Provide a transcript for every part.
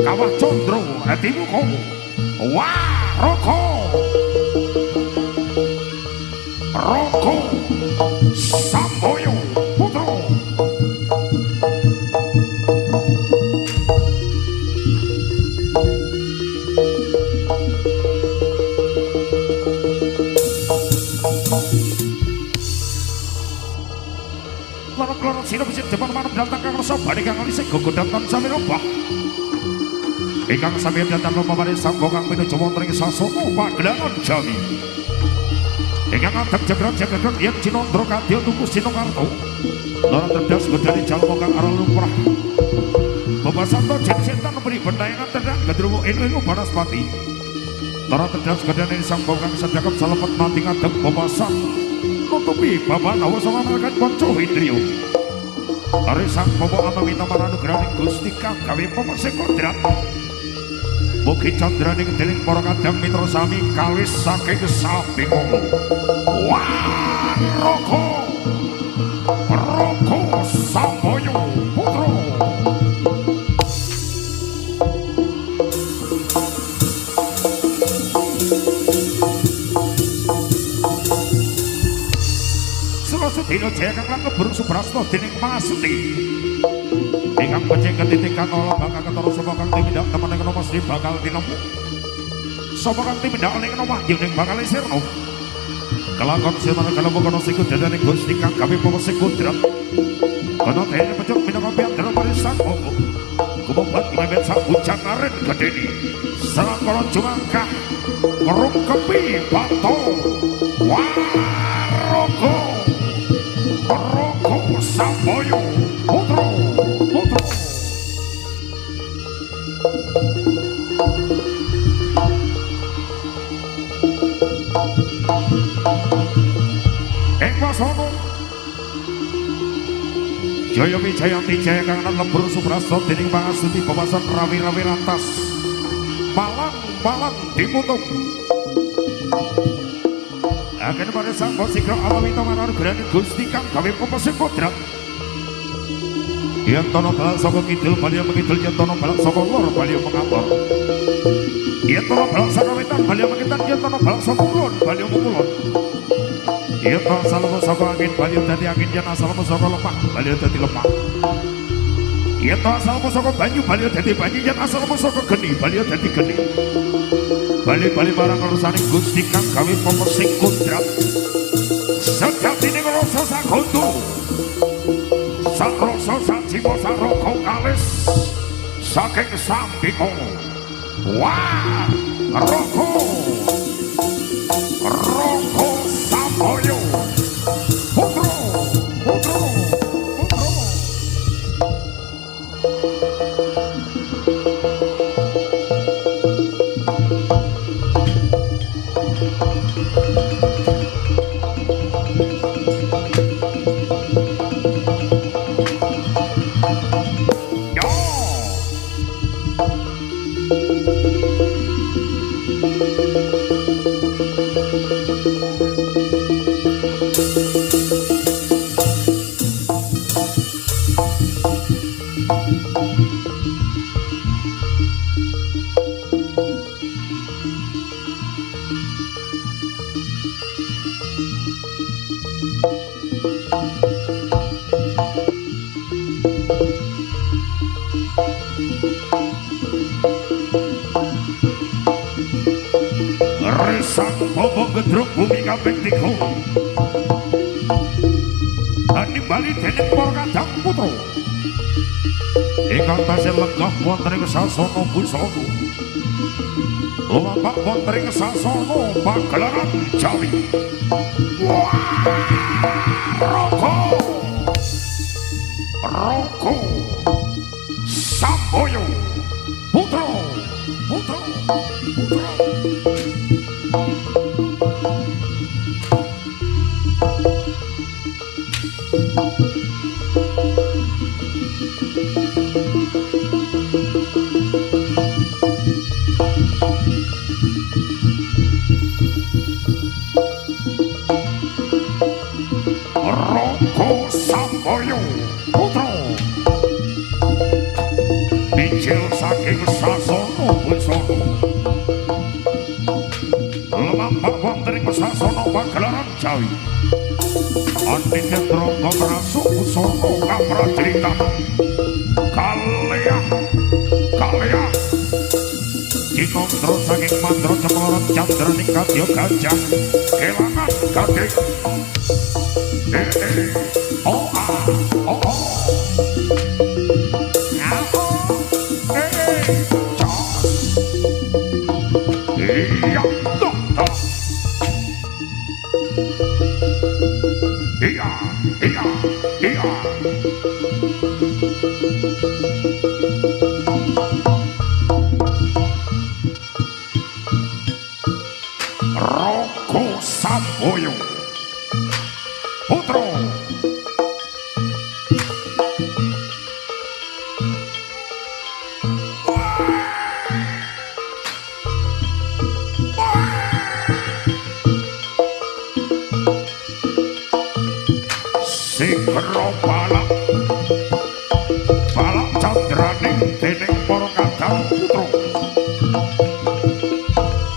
Kawah Condro Hatimuko Wah Roko Roko Samboyo Putro Lorok-lorok sino bisik depan manap datang kang rasa balik kang alisik gogodang tan sami robah Ikang sami datang lomba pada sambong kang pinuju wonten ing sasana Pagelangan Jami. Ikang anteng jegrak-jegrak yen Cinandra kadya tuku Sinokarto. Lara terdas godani jalma kang aran lumrah. Babasanto jeng setan beri bendayangan tedhak gedruwo inu Banaspati. Lara terdas godani sambong kang sedekap salepet mati ngadeg babasan. Nutupi babanawa sawanarkan kanca Hindriya. Ari sang bapa amawita maranugraning Gusti kang gawe pemesih kodrat. Mugi candraning dening para kadang mitra sami kawis saking Sabingono. Wah, Roko Roko Samboyo Putro. Sulasudina Jaya kang lebur Suprasna dening Masuti. Ingkang pecing ketitikan olah bakal ketara sapa kang timindak temen ing nomor mesti bakal tinemu. Sapa kang timindak ning nomah ning bakal sirna. Kelakon sirna kalemu kono siku dadane Gusti kang gawe pemesih kodrat. Kono dene pecuk minangka piantara parisan opo. Kumobat mebet sak bujang aren gedeni. Sareng kala jumangkah ngrungkepi bato. Wah, Roko Roko Samboyo Putro. Sono Jaya Wijayanti Jaya kangenan lembur Suprasna dening Pangasuti Bapasan rawi-rawi rantas Malang diputung agen pada sang Bosigra Alawita mananugraning Gusti kang gawe pemesih kodrat. Yen tono balak saka kidul bali mengidul, yen tono balak saka lor bali mengator. Yen tono balak saka wetan bali mengitan, yen tono balak saka kulon bali mengulon. Yen asalmu saka angin bali dadi angin, yen asalmu saka lemah bali dadi lemah. Yen asalmu saka banyu bali dadi banyu, yen asalmu saka geni bali dadi geni. Bali-bali barang ngersani Gusti kang gawe pemesih kodrat. Sejatine rasa sagondo sarasa sajiwa saroko kalis saking Sabingono. Wah, Roko Roko Samboyo Putro Putro Putro. Resang bobo gedruk bumi kaping 3 Anibali dening para kadang putra ingkang tasih lenggah wonten ing sasana busana lumampah wonten ing sasana Pagelangan Jawi. Wah, Roko Roko Samboyo Putro Putro Putro. Roko Samboyo Putro Bijil saking Anditendra Kamrasu Kusana Kaprajritan Kalya Cinondro saking mandro cemloron candraning kadya gajah kelangan kadek oh ah oh oh iya tok iya Roko Samboyo Putro Sigro balak candraning dening para kadang putra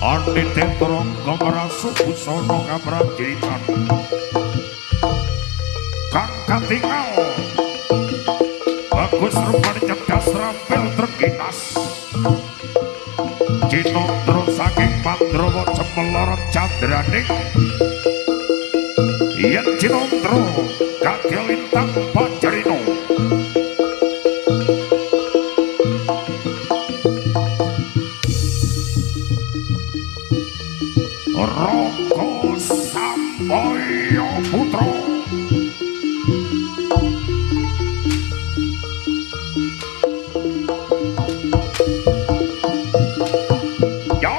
Anditendra Kamrasu Kusana Kaprajritan kang katingal bagus rupane cerdas rampil terginas Cinondro saking Pandrawa cemloron candraning yen Cinondro kadya lintang Panjarino Roko Samboyo Putro ya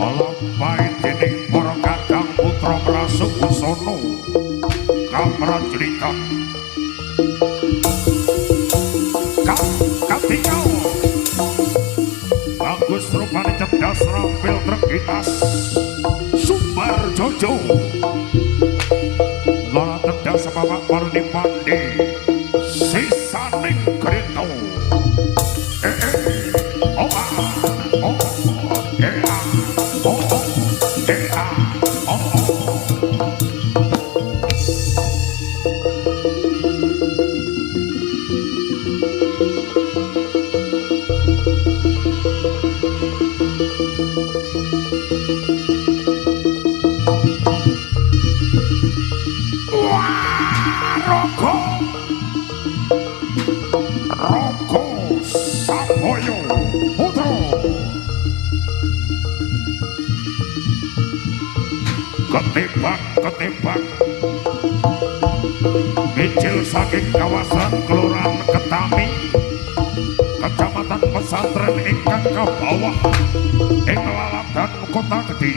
alapai dening para kadang putra Prasu Kusana Kaprajritan katingal bagus rupane cerdas rampil terginas Sumbar Jojo lara tedas semamak marni pandi sisaning krito oh ah oh Roko Samboyo Putro ketembak Micil saking kawasan Kelurahan Ketami Kecamatan Pesantren ingkang kabawah ing Laladan Kota Gede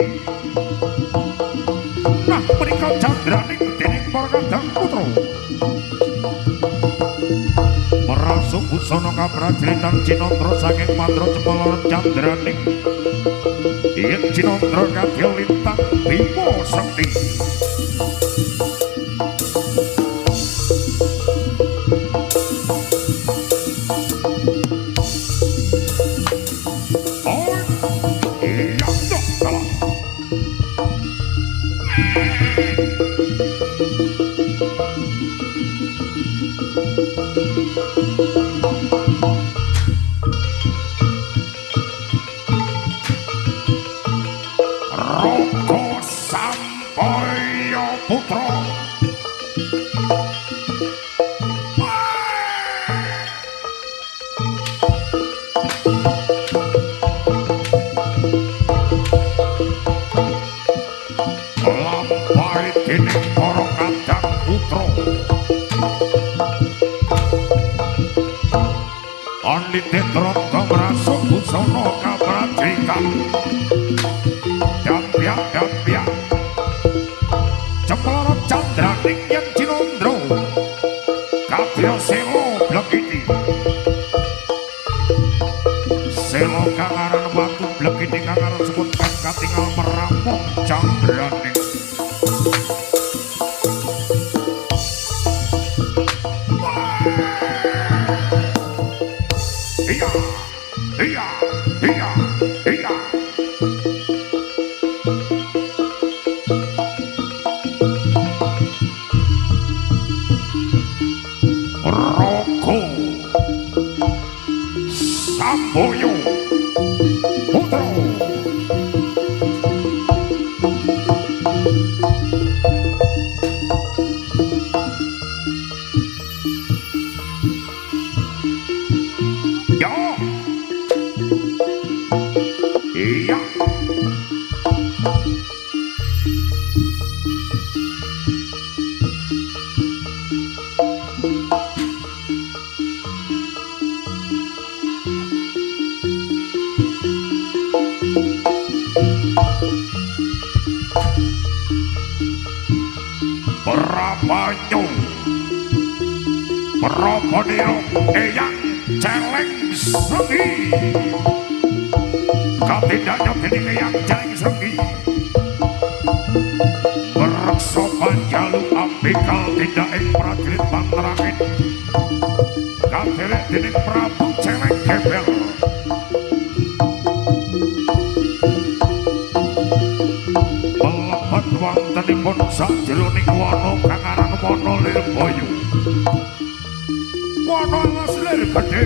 nah menika candraning dening para kadang putra Prasu Kusana Kaprajritan Cinondro saking mandra cemloron candraning yen Cinondro kadya lintang Bima Sekti oh iya dok salah Roko Samboyo Putro lampahi dening para kadang putra Anditendra Kamrasu Kusana Kaprajritan dan cemloron candraning yen Cinondro kadya selo blekiti selo kang aran watu blekiti kang aran sebut kang katingal merampung candraning Samboyo Putra. Ya. Iya. Prabanyo Prabaniro Eyang Celeng Sengi Katindanya dening Eyang Celeng Sengi Mereksa panjalu ambekal tindak ing prajurit Panterangin kaderek dening Prabu Celeng Gembel wontenipun sajroning wana kang aran Wana Lirboyo. Wana alas lir gedhe.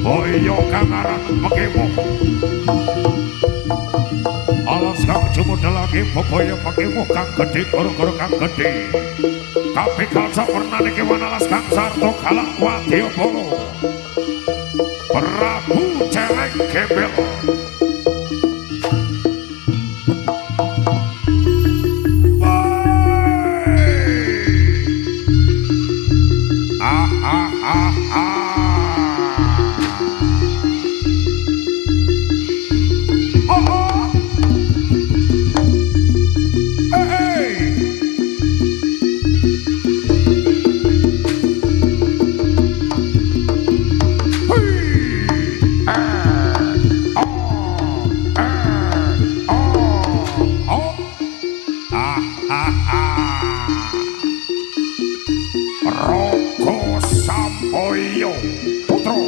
Boyo kang aran Pekewuh. Alas kang jumudhelake bebaya Pekewuh kang gedhe gara-gara kang gedhe. Kabeh kalsa wernane kewan alas kang sarta galak wadyabala. Prabu Celeng Gembel. Roko Samboyo Putra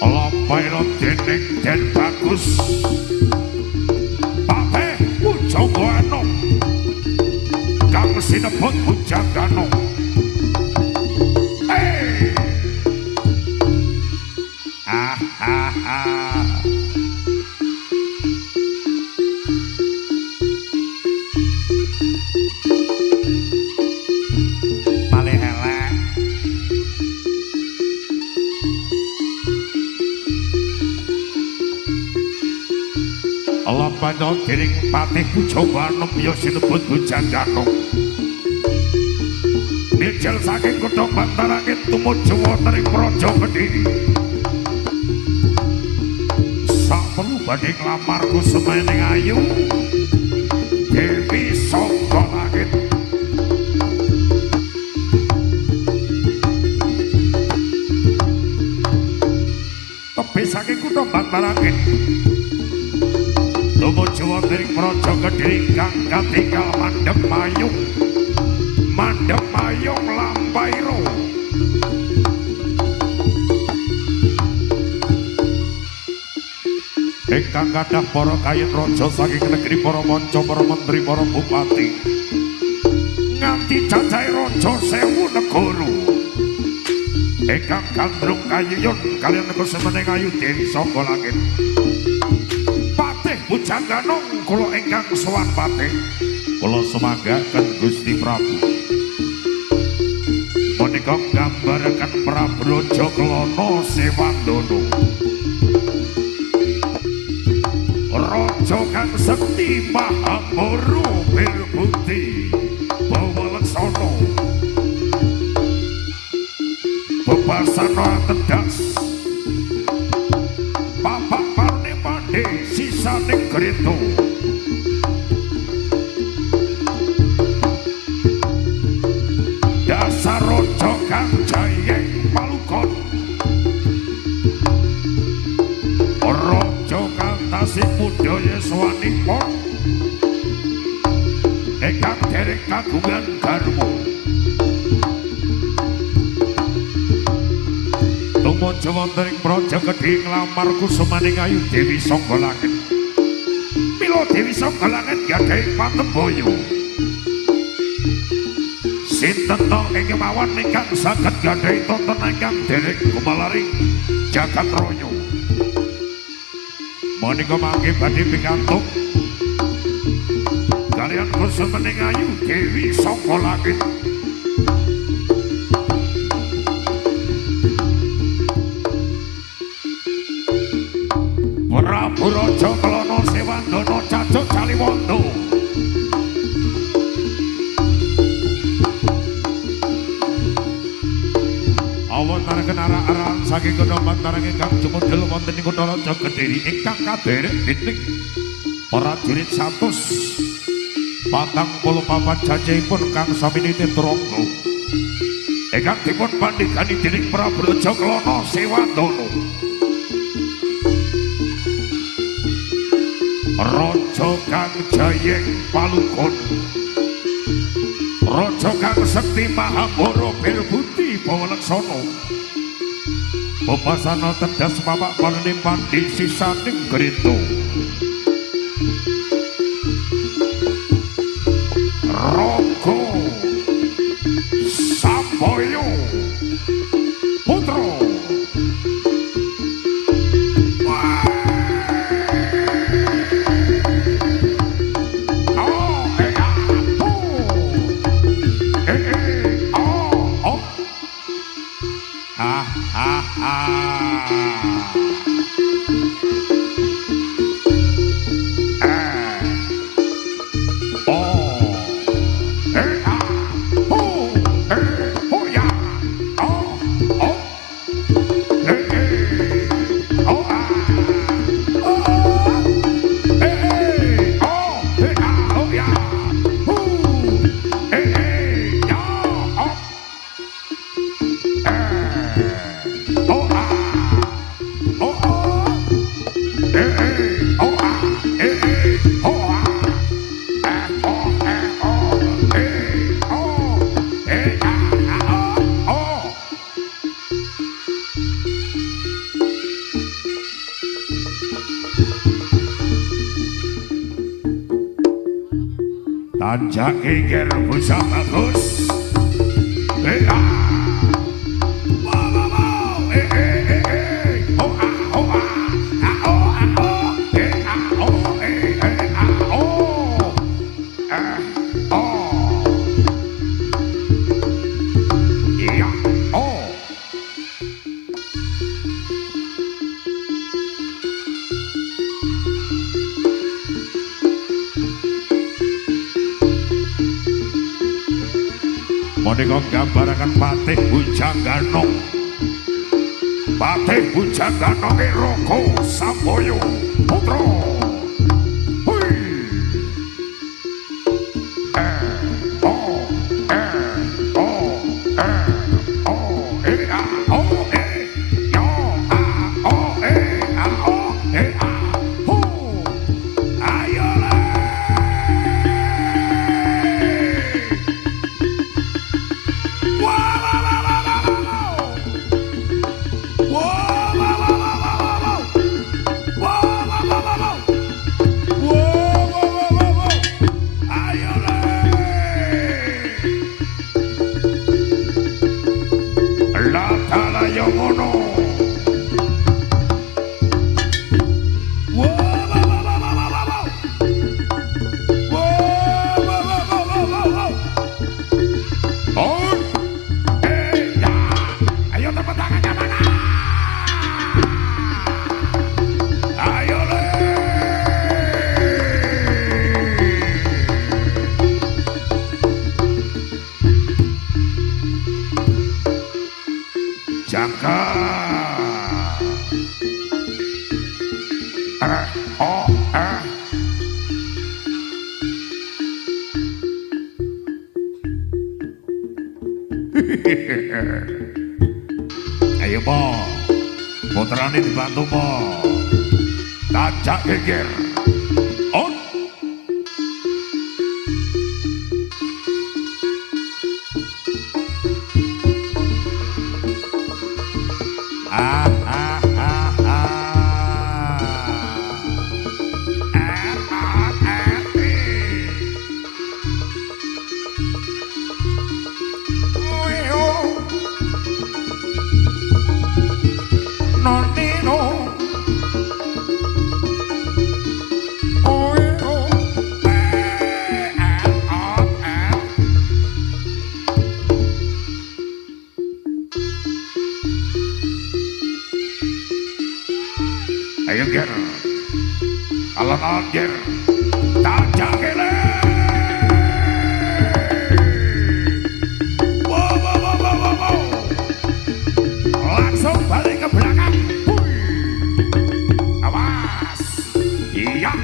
Lampaira dening Den Bagus Papeh Pujangano kang sinebut Pujangano. Lampana dening Patih Pujangano ya sinebut Pujangano. Mijil saking kutha Panterangin tumuju wonten ing Praja Kedhiri. Saperlu badhe nglamar kusumaning ayu Dewi Sangga Langit. Tebih saking kutha Panterangin tumuju wonten ing Praja Kedhiri kang katingal Mandhemayung. Mandhemayung Lampaira. Ingkang kathah para kayen raja saking negeri para manca, para menteri, para bupati. Nganti cacahe raja 1000 negara. Ingkang gandrung kayuyun kaliyan kusumaning ayu Dewi Sangga Langit. Pujangano kula ingkang sowan patih kula semanggaken Gusti Prabu menika nggambaraken Prabu Raja Klana Sewandana raja kang sekti mahamara berbukti bawalaksana bebasana tedas bapak parne pandhe sisaning Greta dasar raja kang jayeng palukon raja kang tasih budaya sawanipun ingkang dereng kagungan garwa tumuju wonten ing Praja Kedhiri nglamar kusumaning ayu Dewi Sangga Langit. Mila Dewi Sangga Langit gadhahi patembaya Sinten to ing kemawon ingkang saged gadhahi tontonan ingkang derek kumalaring jagat raya. Menika mangke badhe pikantuk kalian Kusumening Ayu Dewi saka langit. Prabu Raja Kelana Sewandana Cacuk Caliwondo. Awontenaken arak-arakan saking kena pantarang ingkang jumudhul wonten ing Kutha Raja Kediri ingkang kaderek dening prajurit 144 jajahipun kang saminite Trangga ingkang dipun pandhegani dening Prabu Raja Kelana Sewandana. Raja kang jayeng palukon, Raja kang sekti Mahabara Bilbuti Pawalaksana, Bebasana tedas papak parni pandi sisaning Grita. Raga Sambaya Putra. Tanjak geger busah bagus. Menika gambaraken Patih Bujanggana. Patih Bujanggana Raga Sambaya Putra. Ayo po, putrane dibantu po. Tanjak geger. On. Ayo ger. Alon-alon ger. Tajak kele. Wow. Langsung balik ke belakang. Awas. Iya.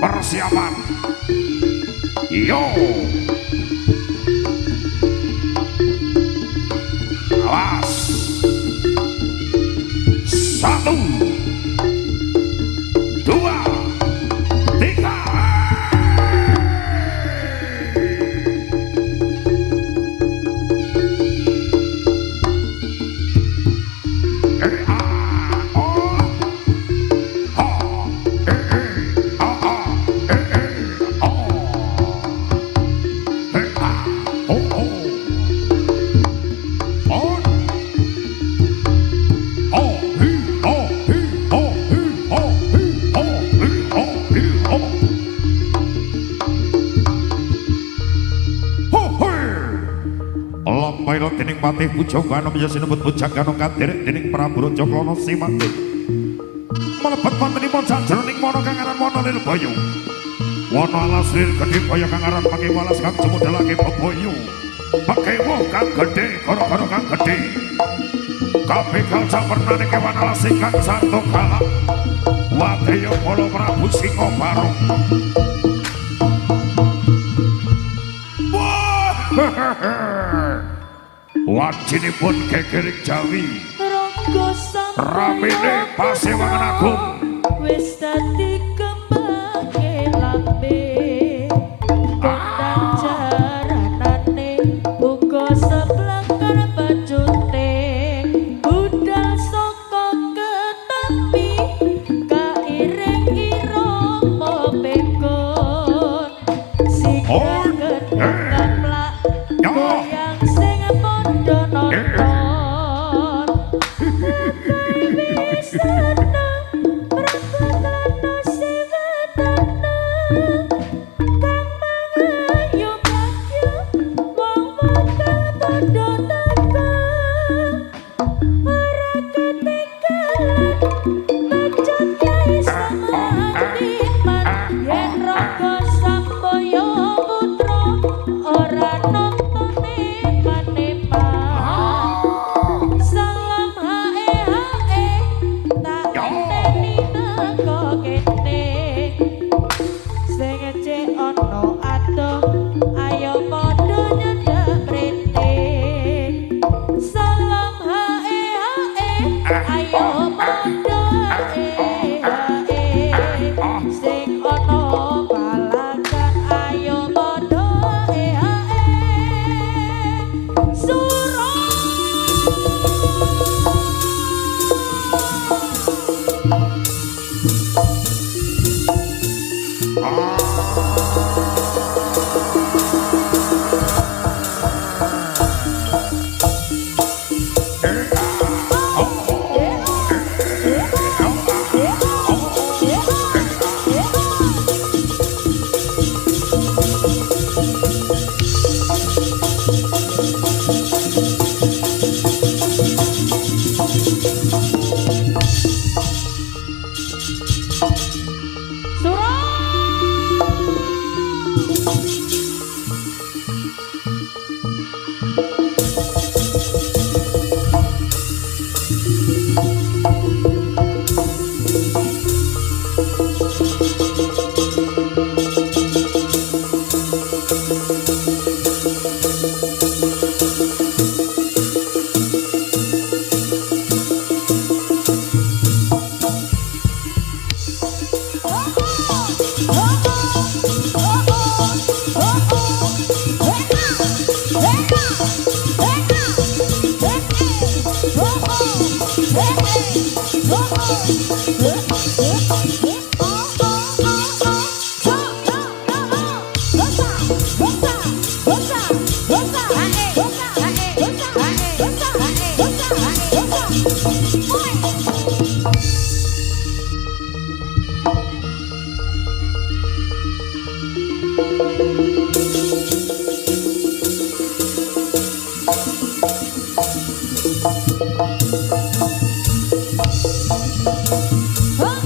Persiapan. Yo. Awas. 1, 2, 3. Lampailah dening patih Pujangana menjadi sinebut Pujangana kaderek dening Prabu Rajagana Simati. Melebet pantenipun sajroning wana kang aran wana Lirboyo. Wana alas lir gedhe kaya kang aran pake walas kang jemudhelake beboyo. Pakewo kang gedhe gara-gara kang gedhe. Kabeh kalsa pernane kewan alas kang sarta galak. Wadya Bala Prabu Singa Barung. Wajinipun kekiring Jawi ramene Pasewangan Agung wis dadi kembangke lambe kondang jaranane uga seblakar bacute budal saka ketampi kairing irama bekon sigar gedang plak goyang sing padha nonton Oh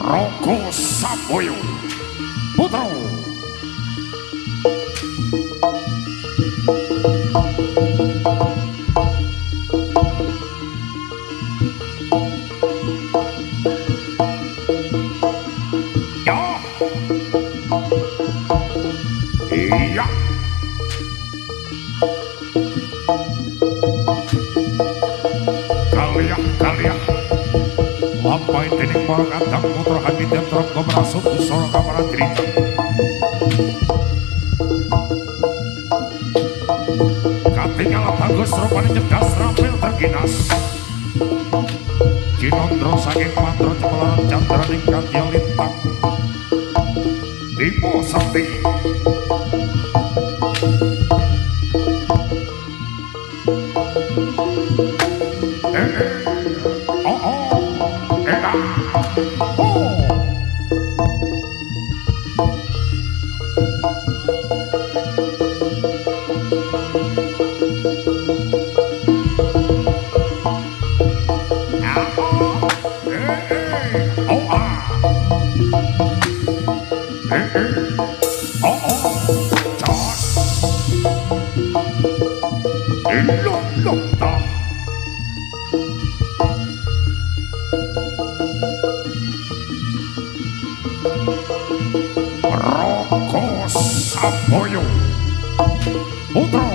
Roko Samboyo Putra ya iya kalian lampai dening para kadang putra hati dan tronggo merasuk usara kamara dirita katinggal bagus rupane cerdas rampil terginas Cinondro saking mantro cemelaran candra ning kadya lintang Dipo Sakti Roko Samboyo Putra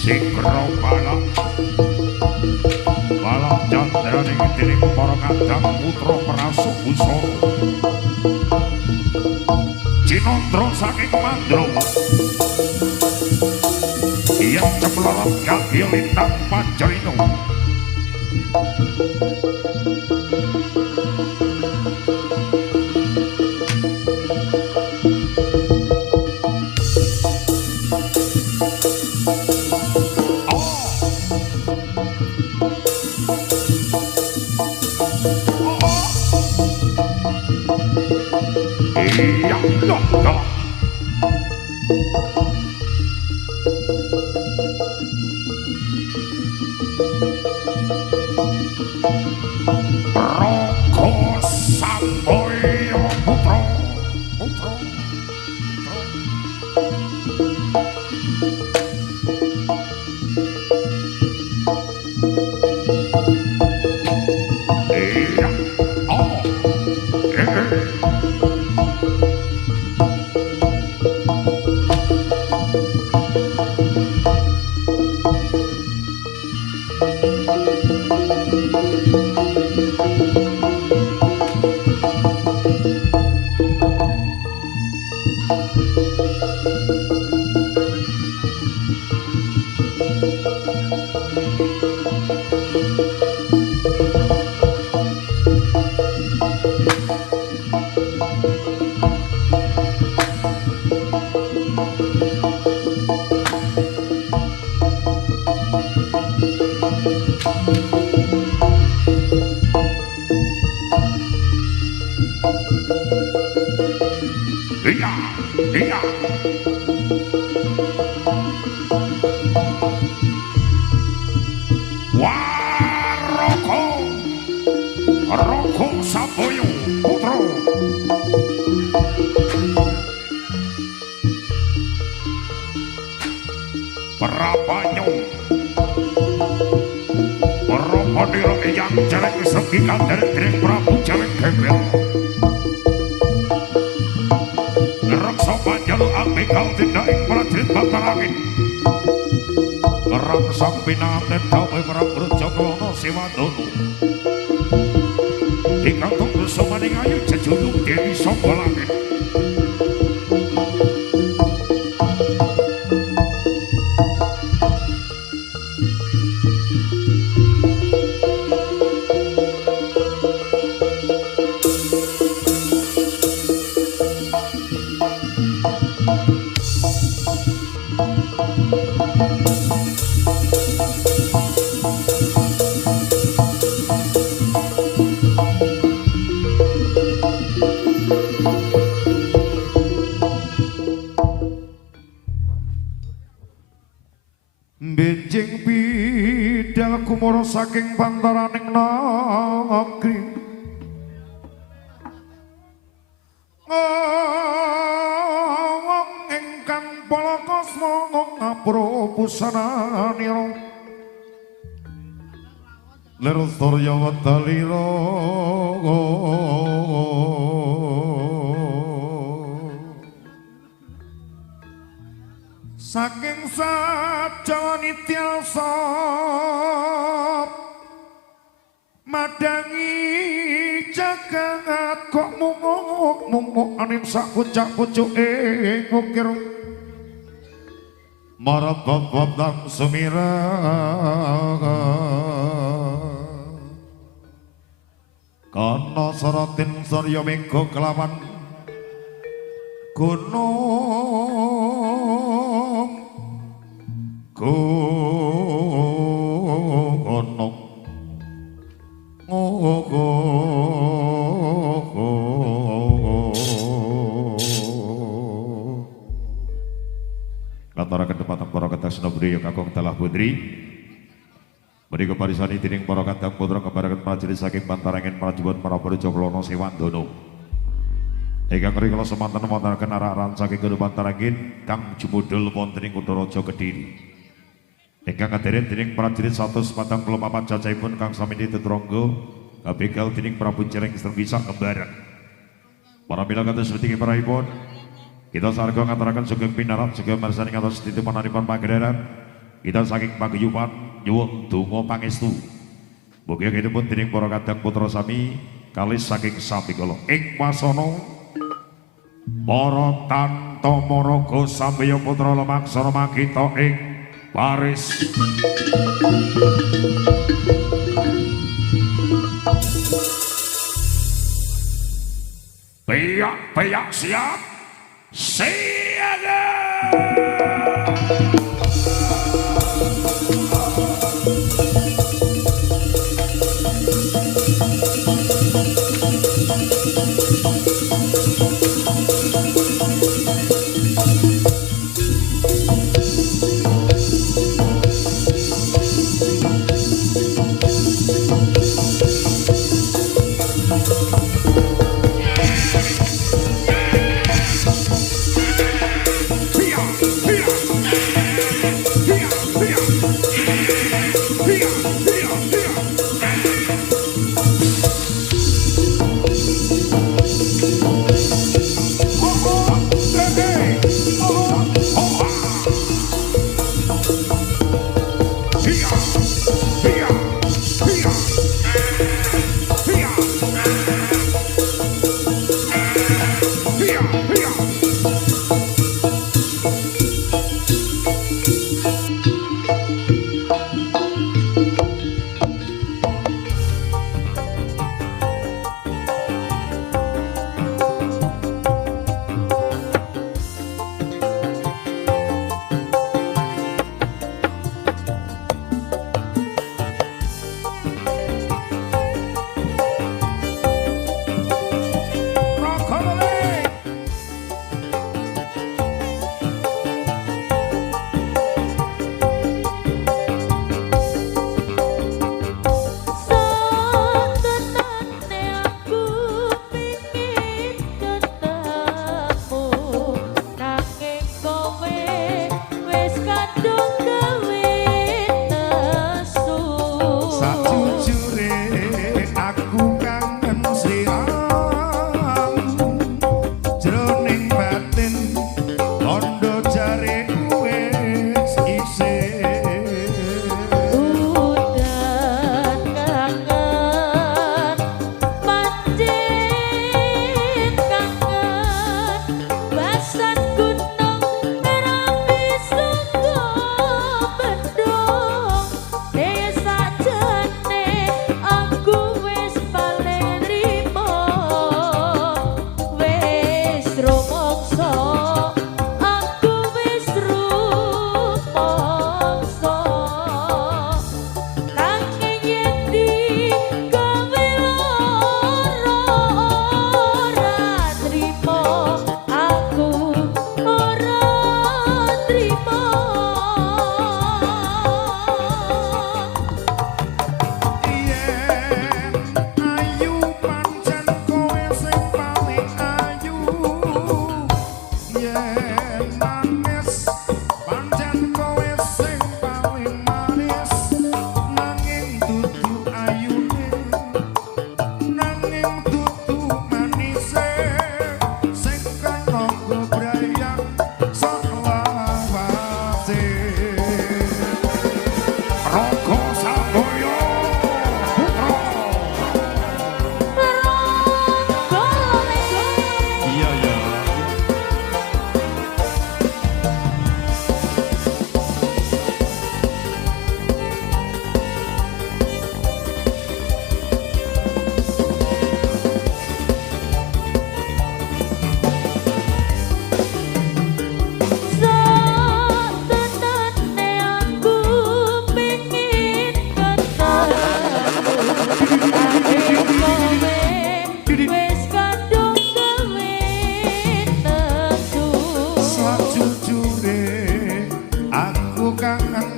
Sikro balak balak candra ning dening para kadang putra merasuk usara Cinondro saking mandro yang cemelarat kaki lintang Pancarino iya lah Roko Samboyo Putra iya iya Roko Samboyo Putra Prabanyo Parapanira yang jelek segikan dari Prabu jelek gembel Reksa panjalu ambekal tidak ing prajurit Batalangin Ngerangsang pinaten damai Prabu Joglono Siwandono Dikangtung bersama dengan ayu jejulung Dewi Sombolangin benjing bidal kumara saking pantaraning negeri ngawang ingkang palakasma ngapura pusananira lir surya wadalira saking sajawane tiasa madangi jagat kok munguk anin sak pucak-pucuke ngukir marabab dan sumira kana saratin sarya mega kelawan gunung gunung Lantara kedepatan para ketang senobrio kakung telah putri beri keparisani tining para ketang putra kepada prajurit saking pantarangin prajurit para Joglono Sewandono ingkang rikala semanten wonten arah-arahan saking kudu pantarangin kang jumudul wonten ing Kutha Raja Kediri ingkang kadherek dening prajurit 144 cacahipun kang sami ditetungga kabegal dening Prabu Cereng Serbisa Kembaran para mila kados seperti parahipun kita sarga ngaturaken sugeng pinarat sugeng marsani ngatos titipanipun pagelaran kita saking paguyuban nyuwun donga pangestu mugi kedipun dening para kadang putra sami kalis saking sampikala ing wasana para tantamaraga sampeya putra lemaksana makita ing Paris Piyak siap siaga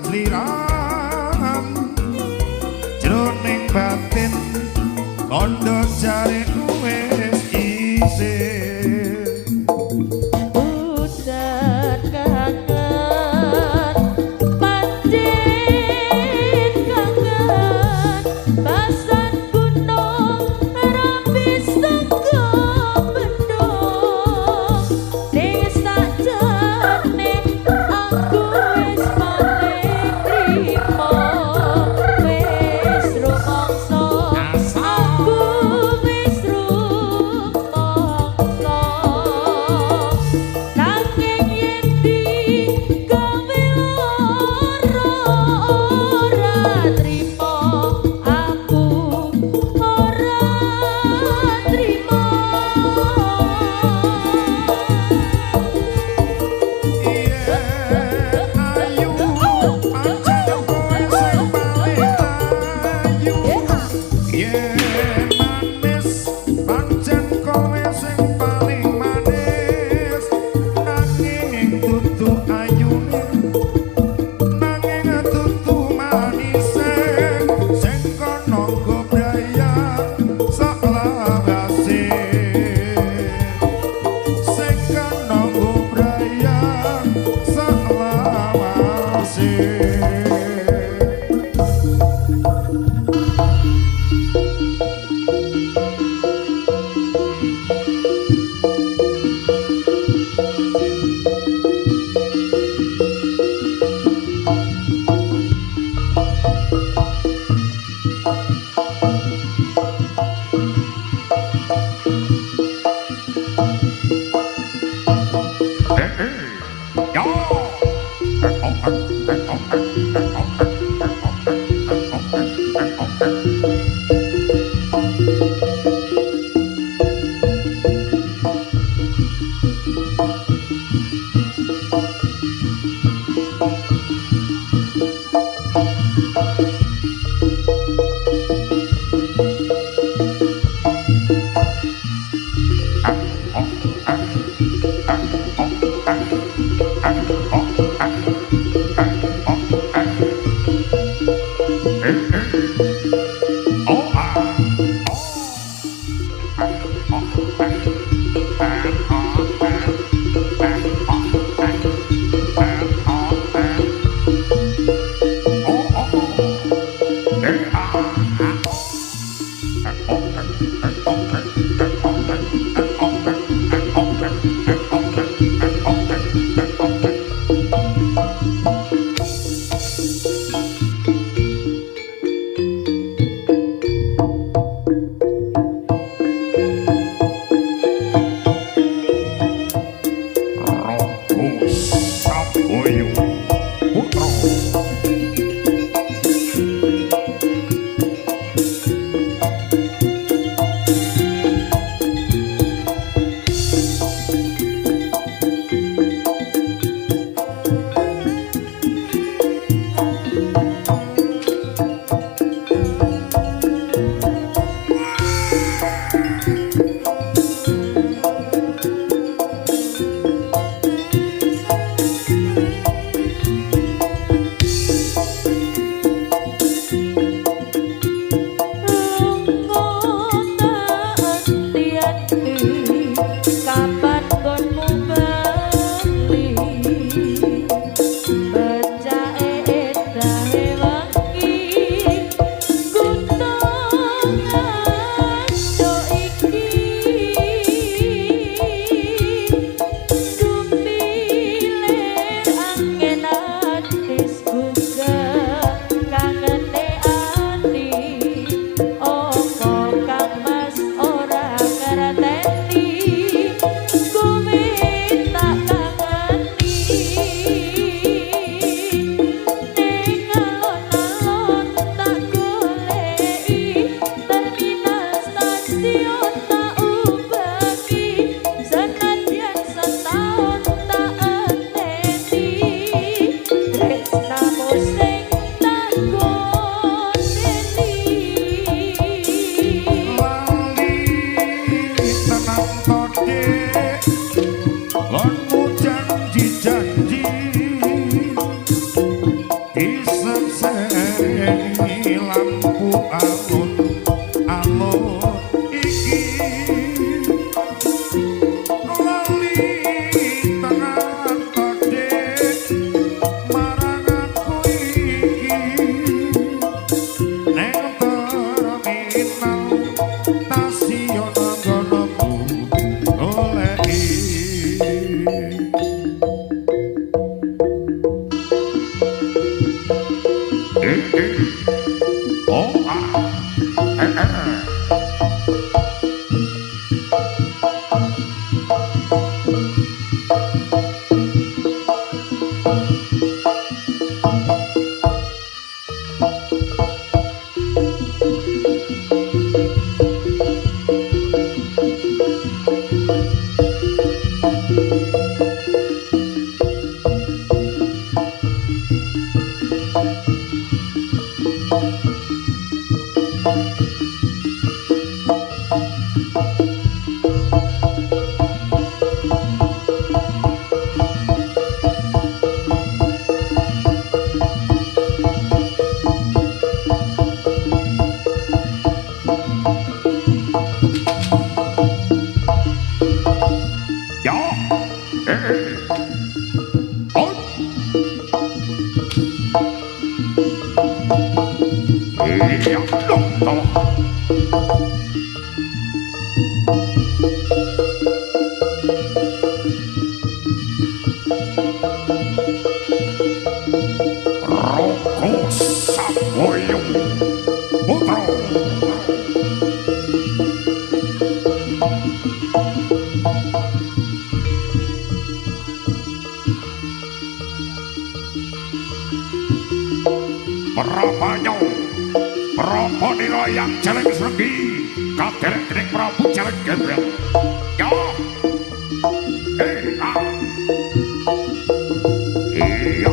sliran jroning batin kondo jare wis isih udan kangen pancen kangen basan gunung rapis tenggo bendung desa jane aku wis paling trimo wis rumangsa aku wis rumangsa nanging yen di gawe ora trimo aku ora trimo ayu pancen kowe sing paling ayu yen manis pancen kowe sing paling manis nanging dudu ayune nanging dudu manise sing kono gobrayang sak lawase sing kono gobrayang sak lawase disekseni lampu alun-alun iki lali tenan tode marang aku iki neng terminal stasiun nggonku goleki. Oh ah, ya, oh, iya dong, toh. Roko Saboyo Putra. Prapanyo Prapanila yang jelek sergi kaderek denek Prabu jelek gembel ya ah iya